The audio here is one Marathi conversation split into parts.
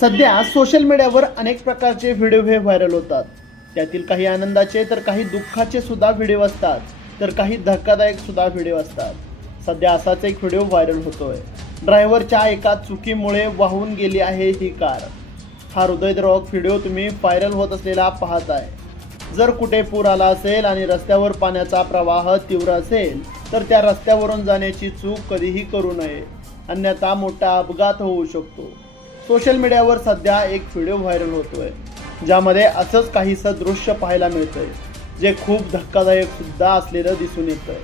सध्या सोशल मीडियावर अनेक प्रकारचे व्हिडिओ हे व्हायरल होतात. त्यातील काही आनंदाचे तर काही दुःखाचे सुद्धा व्हिडिओ असतात. तर काही धक्कादायक सुद्धा व्हिडिओ असतात. सध्या असाच एक व्हिडिओ व्हायरल होतोय. ड्रायव्हरच्या एका चुकीमुळे वाहून गेली आहे ही कार. हा हृदयद्रोहक व्हिडिओ तुम्ही व्हायरल होत असलेला पाहत आहे जर कुठे पूर आला असेल आणि रस्त्यावर पाण्याचा प्रवाह तीव्र असेल तर त्या रस्त्यावरून जाण्याची चूक कधीही करू नये. अन्यथा मोठा अपघात होऊ शकतो. सोशल मीडियावर सध्या एक व्हिडिओ व्हायरल होतोय ज्यामध्ये असंच काहीसं दृश्य पाहायला मिळतंय जे खूप धक्कादायक सुद्धा असलेलं दिसून येतंय.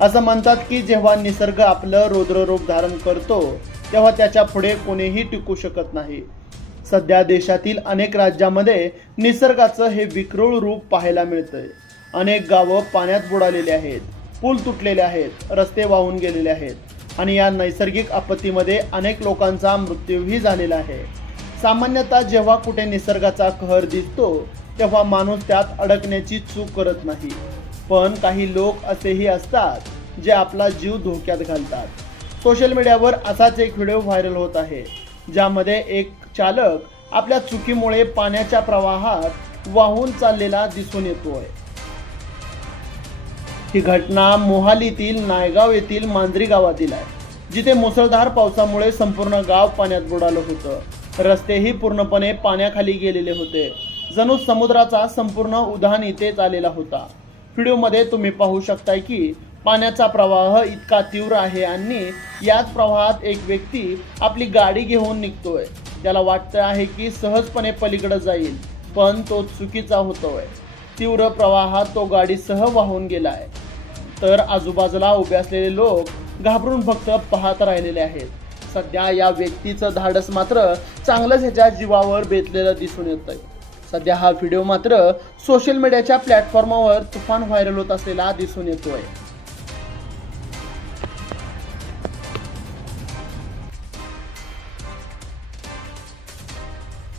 असं म्हणतात की जेव्हा निसर्ग आपलं रौद्ररूप धारण करतो तेव्हा त्याच्या पुढे कोणीही टिकू शकत नाही. सध्या देशातील अनेक राज्यामध्ये निसर्गाचं हे विक्रोळ रूप पाहायला मिळतंय. अनेक गावं पाण्यात बुडालेली आहेत पूल तुटलेले आहेत रस्ते वाहून गेलेले आहेत. आणि या नैसर्गिक आपत्तीमध्ये अनेक लोकांचा मृत्यूही झालेला आहे. सामान्यतः जेव्हा कुठे निसर्गाचा कहर दिसतो तेव्हा माणूस त्यात अडकण्याची चूक करत नाही. पण काही लोक असेही असतात जे आपला जीव धोक्यात घालतात. सोशल मीडियावर असाच एक व्हिडिओ व्हायरल होत आहे ज्यामध्ये एक चालक आपल्या चुकीमुळे पाण्याच्या प्रवाहात वाहून चाललेला दिसून येतोय. ही घटना मोहालीतील नायगाव येथील मांजरी गावातील आहे जिथे मुसळधार पावसामुळे संपूर्ण गाव पाण्यात बुडालं होतं. रस्तेही पूर्णपणे पाण्याखाली गेलेले होते. जणू समुद्राचा संपूर्ण उधाण इथेच आलेला होता. व्हिडिओमध्ये तुम्ही पाहू शकताय की पाण्याचा प्रवाह इतका तीव्र आहे आणि याच प्रवाहात एक व्यक्ती आपली गाडी घेऊन निघतोय. त्याला वाटतं आहे की सहजपणे पलीकडे जाईल पण तो चुकीचा होतोय. तीव्र प्रवाहात तो गाडीसह वाहून गेलाय. तर आजूबाजूला उभे असलेले लोक घाबरून फक्त पाहत राहिलेले आहेत. सध्या या व्यक्तीचं धाडस मात्र चांगलंच ह्याच्या जीवावर बेतलेलं दिसून येत आहे सध्या हा व्हिडिओ मात्र सोशल मीडियाच्या प्लॅटफॉर्मवर तुफान व्हायरल होत असलेला दिसून येतोय.